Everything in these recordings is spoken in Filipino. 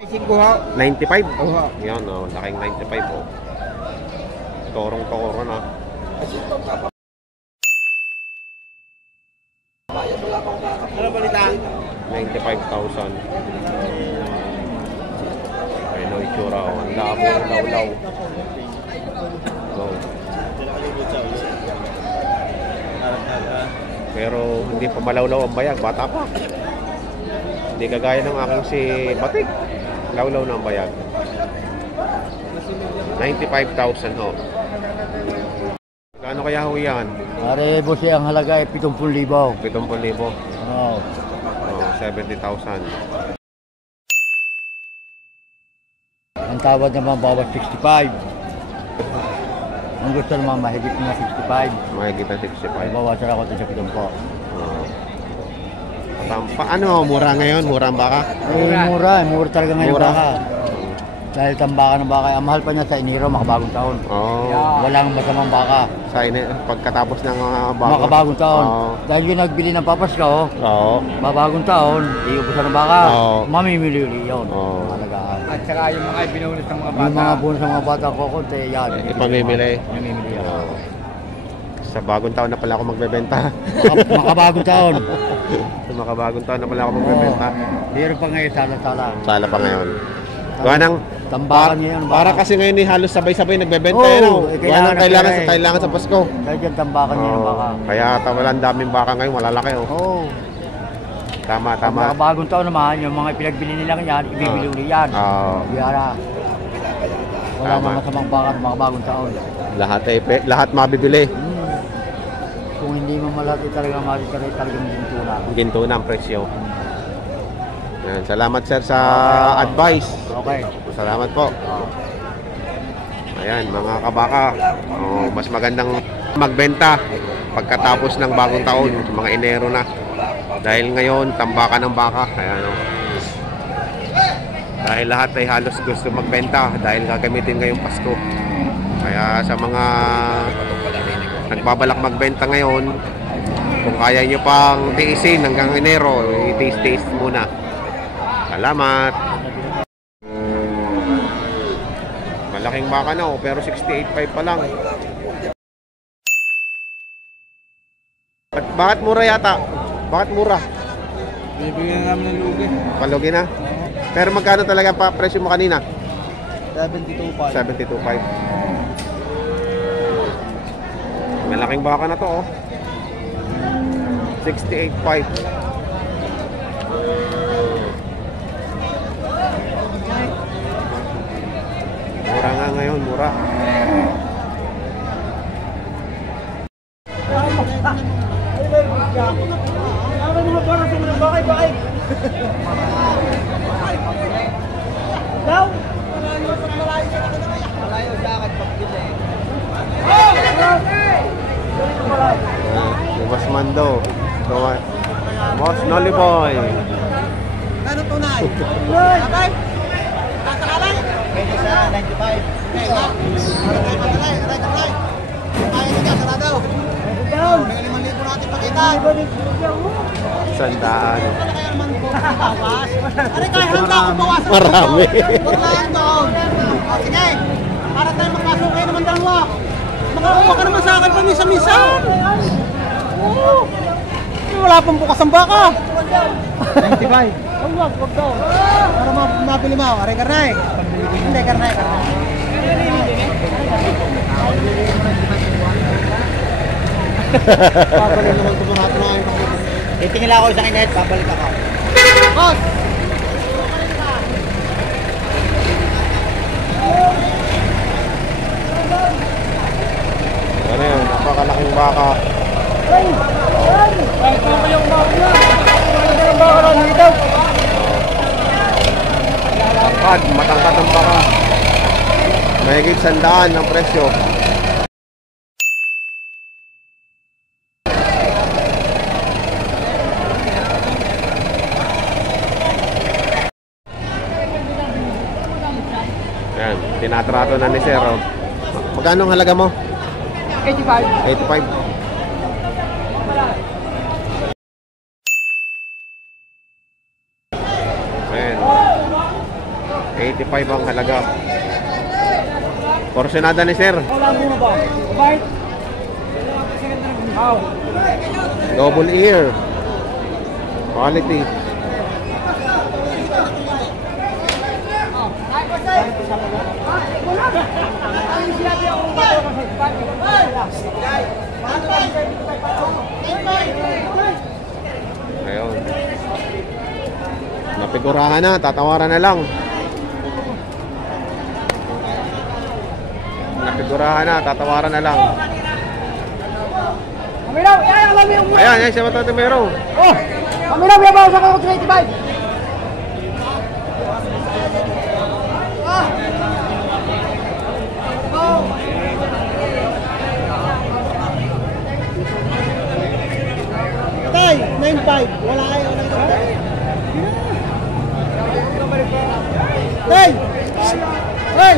95? Yan o, laking 95 o. Torong-toro na. Ano balita? 95,000. Ay no, itsura o. Ang labo ng lawlaw. So, pero hindi pa malawlaw ang bayag, bata pa. Hindi kagaya ng aking si Batik. Lawlaw na ang bayag. 95,000 ho. Gaano kaya ho yan? Are, boss, ang halaga ay 70,000. 70,000. Oo. 70,000. Ang tawad naman bawas 65. Ang gusto naman mahigit na 65. Mahigit na 65. Ay, bawasan ako sa 70. Ano, mura ngayon? Mura ang baka? Mura talaga ngayon Mura. baka. Dahil tambakan ng baka, ang mahal pa niya sa Enero, makabagong taon. Walang masamang baka. Sa pagkatapos ng bago? Makabagong taon. Dahil yung nagbili ng papasko, mabagong taon, iubusan ng baka, mamimili-uli yun. Malagaan. At saka yung mga binunus ng mga bata. Yung mga bonus ng mga bata ko, konti yan. Ipamimili? Namimili yan. Sa bagong taon na pala ako magbebenta. Makabagong taon. Sa makabagong taon na pala ako magbebenta. Meron pa ngayon, sala-sala. Sala pa ngayon. Gawa ng tambakan niya yan. Para kasi ngayon ni halos sabay-sabay nagbebenta yan. Gawa ng kailangan sa Pasko. Kaya dyan tambakan niya ng baka. Kaya walang daming baka ngayon, malalaki. Tama. Makabagong taon naman, yung mga pinagbili nila yan, ibibili uli yan. Biyara. Wala nang masamang baka ng makabagong taon. Lahat mabibili. Kung hindi mo malaki talaga makikita talagang gintuna. Ginto na ang presyo. Yan. Salamat sir sa advice. Okay. Salamat po. Ayan mga kabaka. Mas magandang magbenta pagkatapos ng bagong taon, mga Enero na. Dahil ngayon tambakan ng baka. Ayan, dahil lahat ay halos gusto magbenta dahil gagamitin ngayong Pasko. Kaya sa mga nagbabalak magbenta ngayon, kung kaya nyo pang tiisin hanggang Enero, i-taste muna. Salamat. Malaking baka na pero 68.5 pa lang. Bakit mura yata? Bakit mura? Binibigyan namin ng lugi. Palugi na? Pero magkano talaga pa presyo mo kanina? 72.5. 72.5. Malaking baka na to 68.5. Mura nga ngayon, mura. Boss Mando. Boss Nolly Boy. Ano tunay? Okay? Kasakalay? Pwede sa 95. Okay, ma. Aray. Kaya na ka, sarado. May 5,000 natin pakita. Sandaan. Aray, kaya handa kung bawasan. Marami. Paglaan doon. Sige. Para tayo magkasukay naman dalawa. Makakuha ka naman sa akin pamisa-misan. Wala pang bukas ang baka. 95. Wag daw. Para mabili mo. Aray, karnay. Hindi, karnay. Babalik naman ito natin na yung pakita. Itingin ako sa akin, babalik ako. Boss! Ano yun? Napakalaking baka. Ay, ito yung baka niya. Ito yung baka lang dito. Matangkad ang baka. Mahigit 100 ang presyo. Ayan, tinatrato na ni Sir. Magkano ang halaga mo? 85. 85. Ayan. 85 ang halaga. Porsyonada ni sir. Double ear. Quality. Ayun. Napigurahan na, tatawaran na lang. Napigurahan na, tatawaran na lang. Ayan, ayan siya matoto meron. Oh! Kaminaw, yabaw sa kakot 25! Tay, 9.5. Wala kayo. Tay! Tay!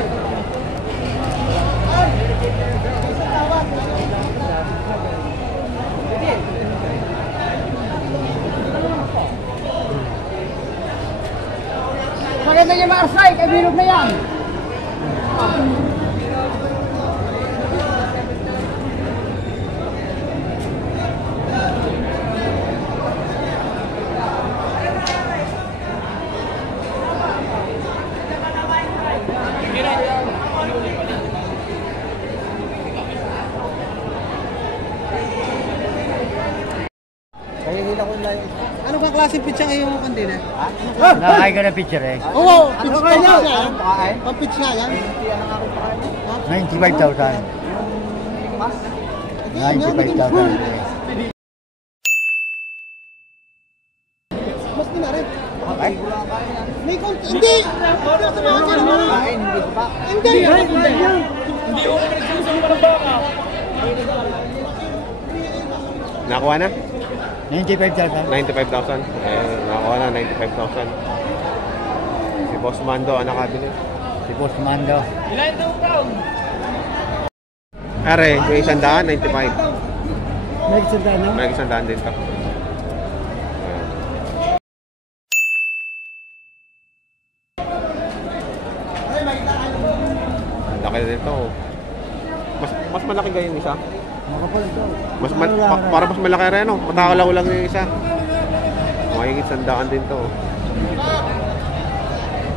Maganda niya ma-arsay, kay bilog na yan! Ano ka klaseng pizza kayo kandila? Nakakain ka na picture eh. Oo, pizza nga yan. Ang pizza nga yan. 95,000. 95,000. Mas din na rin. Ay? May konti. Hindi! Hindi! Nakuha na? 95,000. 95,000. Nakuha na, 95,000. Si Boss Mando, ang nakabili. Si Boss Mando. Are, yung isang daan, 95. May isang daan, no? May isang daan din to. Laki din to. Mas malaki kayo yung isa. Makapal ito. Para mas malaki rin, no? Matakalaw lang yung isa. Mahigit sandaan din to.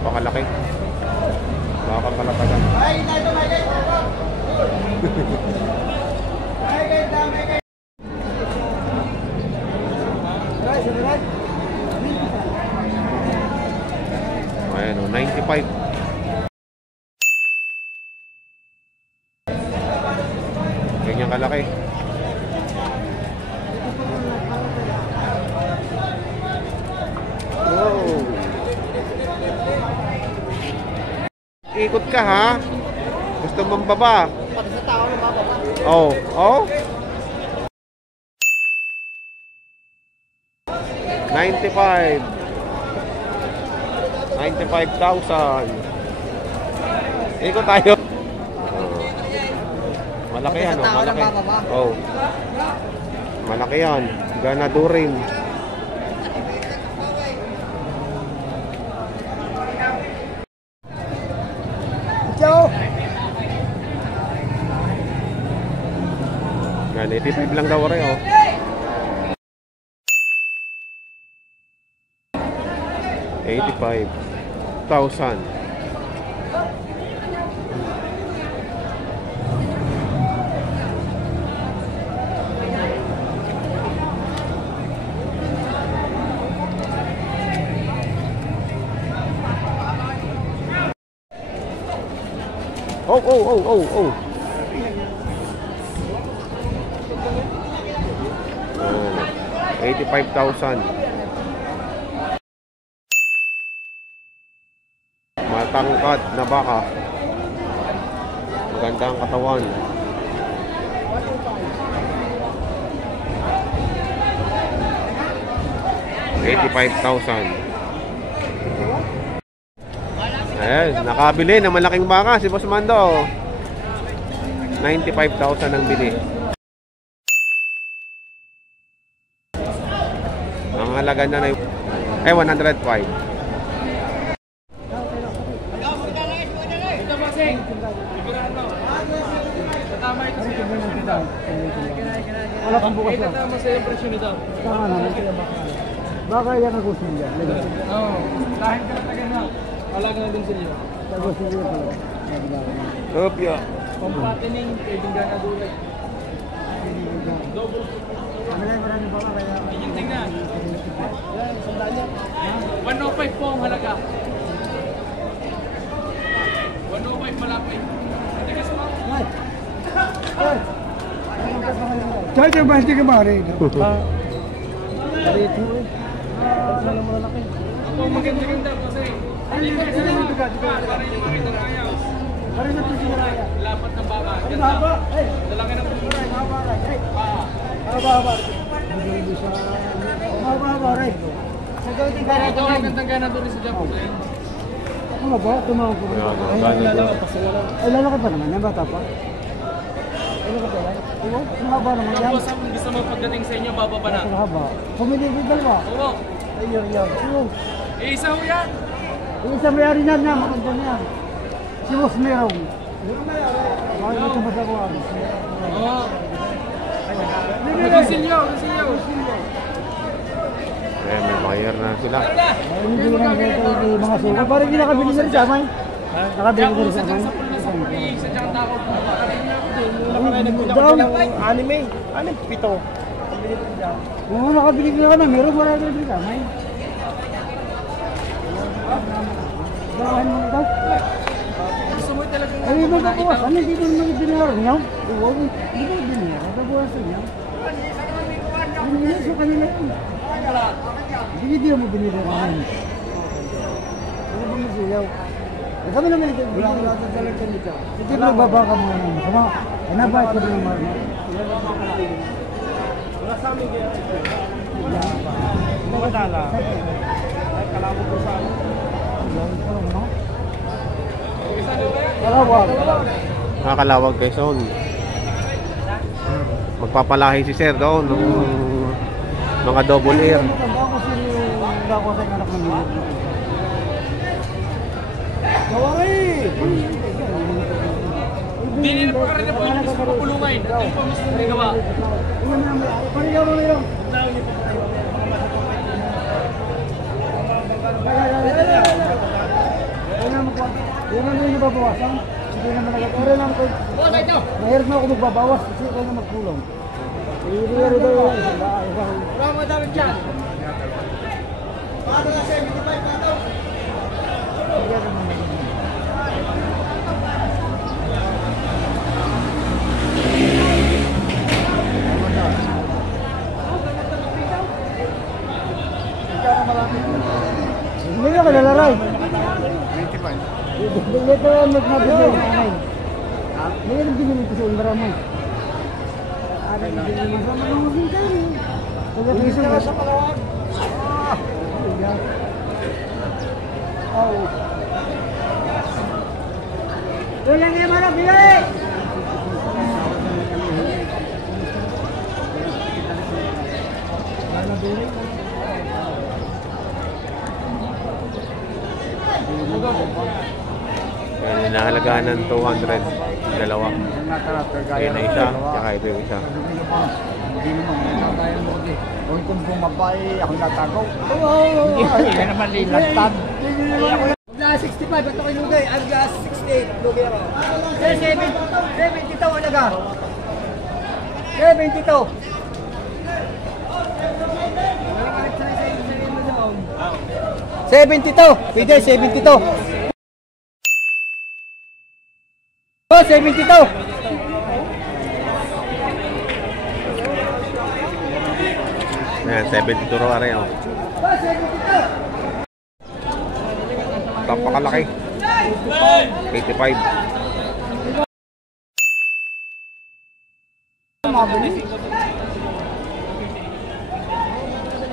Pakalaki. Baka kalatagan. Ayan o, 95. Ganyan kalaki. Wow. Ikot ka ha. Gusto mong baba. Pati sa tao na bababa. Oh, oh. 95. 95,000. Ikot tayo. Malaki yan, oh. Malaki. Oh. Malaki yan. Ganadurin. Ciao! Yan, 85 lang daw rin, oh. 85,000. Oh, oh, oh, oh, oh. 85,000. Matangkad na baka. Maganda ang katawan. $85,000. Ayan, nakabili ng malaking baka si Boss Mando. 95,000 ang bili. Ang halaga na 105. bossing. Tatama ito sa'yo. Wala kang bukas na. Tatama sa'yo yung presyo nito. Tama na. Baka yan ang gusto niya. Oo. Lahin ka na taga na. Wala ka na din sa'yo. Gusto niya pala. Opya. Compatening, pwedeng gana dulay. Marami baka kaya. Yung tingnan. Yan, sandaan niya. 105 po ang halaga. 105 malapit. Tigas mo. Chay, ba hindi ka mari? Ako maganda-ganda kasi. Parang yung makita na ayaw. Lapat ng baka. Ganda. Dalaki ng pulura. Ito ang gandang-gana doon sa Japan. Ano ba? Tumawag ko. Ay, lalaki pa naman. Yan bata pa. Lalaki pa yan. Ang haba naman yan. Tapos ang gusto mo pagdating sa inyo, bababa na. Ang haba. Pumili-bili dalawa. Oo. Ay, yan. Isa ho yan. Yung isang mayari niyan na, maganda na yan. Si Boss Merong. Bakit ito masakuhan? Oo. Gusilyo. Eh, may buyer na sila. Hindi na yung mga suka. Parang hindi nakabili na rin sa amay. Nakabili na rin sa amay. Sadyang takot po. Anime. Pito. Oo, nakabili na ka na. Meron marami na rin sa amay. Bakahan mo ito? Gusto mo talagang Ay, iba ba buwas? Ano, hindi ko naman binayaran niya? Hindi ko binayaran. Nabawasan niya. Binigyan sa kanila yun. Hindi mo binayaran. Ano ba masiyaw? Kami naman ito. Wala ka talaga dito. Hindi ko nagbabaka mo naman. Sama, ano ba ito ng marma? wala sa amin kaya. Mga tala. Ay, kalabog ko sa amin. Nakakalawag kay Son. Magpapalahi si Sir doon ng mga double ear. Ako si Lako sa anak ng mga. Kawari! Hindi nila pa rin po yung mismo papulungay. Ito yung po mismo nagawa. Panigaw mo mayroon. Yan naman yung nababawasan. Hindi naman nagkakara lang ko. Mahirap na ako magbabawas kasi ikaw na magkulong. Iri-iri daw yung isang. Wala mga dami dyan. Paano na siya? 75 na ito? Hindi na kalalaray. 95. Dito nagnabi sa anay. May nabigyan ko sa undaramay. Ada na din mo sa mga kayo. Kaya isa ka sa kalawag. Oh. Wala nga mara bilay. Ano bilay? Kaya ninahalagahan ng 200. Dalawa. Kaya na isa, tsaka ito yung isa. Hindi naman tayo mo di. Kung bumabay, ako natagaw. Hindi naman lilatad. Magla 65, ba't ako ilugay? Ang gas 68, lugay ako. 72 alaga. 72. Pwede 72. Oh, 72. Ayan, 72 raw rin. Oh. Tapakalaki. 85.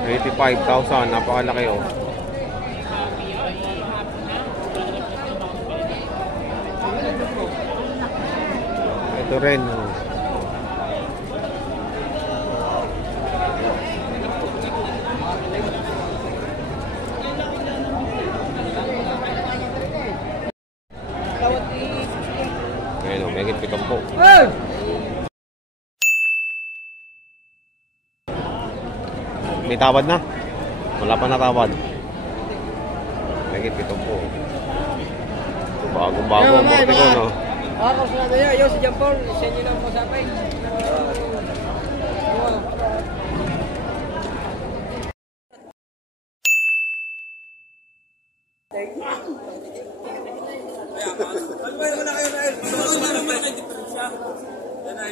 $85,000, napakalaki oh. Ito rin oh. Mahigit 70. Hey! May tawad na. Wala pa natawad. Mahigit 70. Bagong-bago ang morte ko, no? Ako sa kanya, yo si John Paul, siya nyo lang masapay.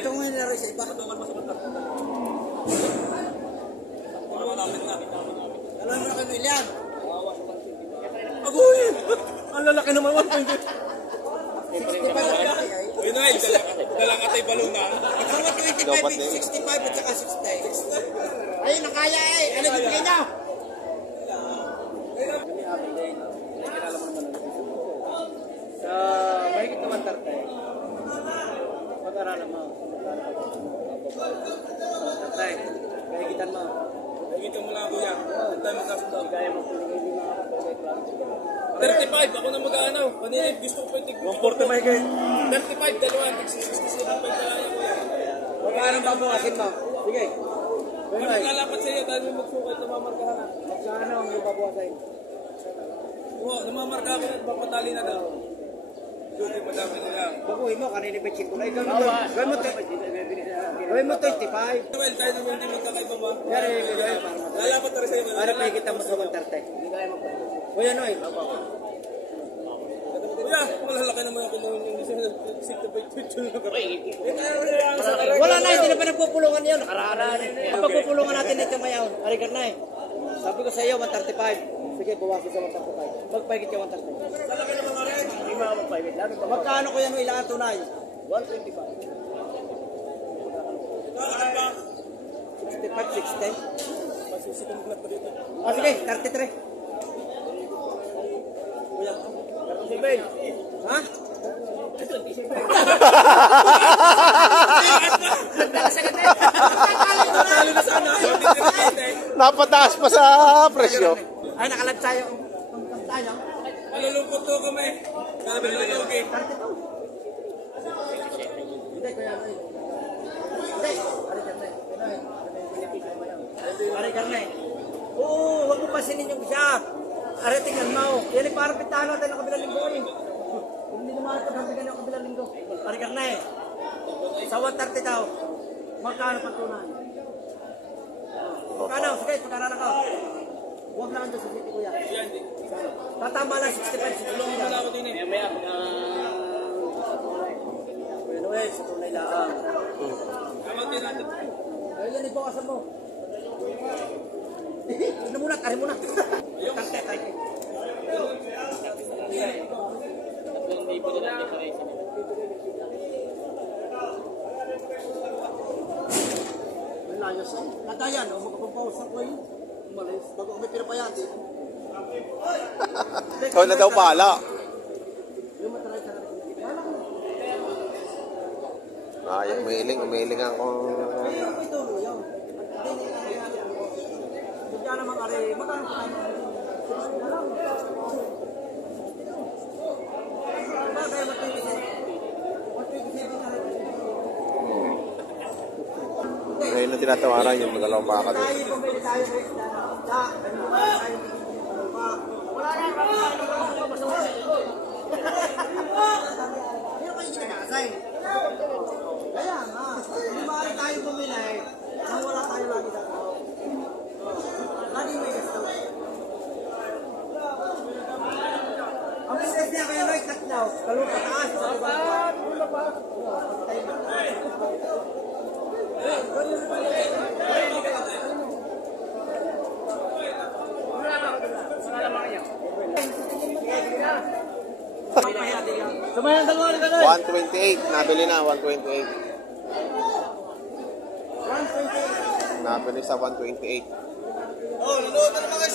Ito mo yung laro sa iba. Alam mo na kay William? Agoy! Ang lalaki naman 1.65. Yun ay, dalang atay baluna. Ang 125, 65 at saka 60. Ay, nakaya eh. Ano bibigyan niya? Sa mahigit naman tarte. Pag-aralan mo. Tay, mahigitan mo. Mahigitan mo lang ako yan. Tay, magkasunod. Gaya mo. 35, ako na mag-aanaw. Panilip, gusto ko pa yung tig-140 may kayo. 35, dalawa, tig-67 pa yung talaya ko yan. Magkaanong babawasin mo? Sige. Kung naglalapat sa iyo, dahil may magsukay, namamarkahan na. Magkaano ang may babawasin? Namamarka ako na, papatali na daw. Suki, madami na lang. Baguhin mo, kanina ba chip ko na? Gawin mo 35. Well, tayo naman hindi magkakaiba ba? Lalapat na rin sa'yo. Para pa kita mo sa 130. Kuya Noy. Kuya, malalaki naman ako noon yung isa na wala na, hindi na pa nagpupulungan yun. Nakaraan. Pagpupulungan natin ito mayaw. Arigar na eh. Sabi ko sa iyo, 135. Sige, bawasin sa 135. Magpahigit ka 135. Sa laki naman nga rin. Hindi mo magpahigit. Magkano Kuya Noy, ilangan tunay? 125. 65, 60. Masusikong vlog pa dito. Ah, sige, 33. Ha? Napataas pa sa presyo. Ay, nakalab tayo. Malulungkot to kami. Sabi nila yung okay. Hindi, Kuya Noy. Hindi. Arigar na eh. Oo, huwag mo pasinin yung isa. Are, tingnan mo. Yan ay parang pintahan natin ng kabilang linggo eh. Hindi naman ito kabilang ng kabilang linggo. Arigar na eh. Sa 130 daw. Magkano pagtunan? Magkano? Sige, pagkaralan ka. Huwag lang doon sa city, Kuya. Tatama lang 65. Tulong na. May Kuya, sa tunay lang. Kamatin natin. Yan, ibawasan mo. Ano muna, kari muna. Tarte. Layos ay. Nadayan, magpapausap ko yun. Umalis. Bago may pinapayan. Ikaw na daw pala. Umiling ako. Kaya naman kare, magkano pa tayo? Bagay, 127. Ngayon na tinatawaran yung dalawang baka doon. Tayo, pumili tayo sa isla. Wala na, hindi kayo ginagakasay. Kaya nga, hindi maaari tayo bumili. Nang wala tayo lagi sa tao. Lagi may gasto. Ang business niya kaya Noy, tatlaw. Kalong pataas. Sumayan dalawa rin ka Noy. 128, nabili na 128. Nabili sa 128. Oh, luluto na mga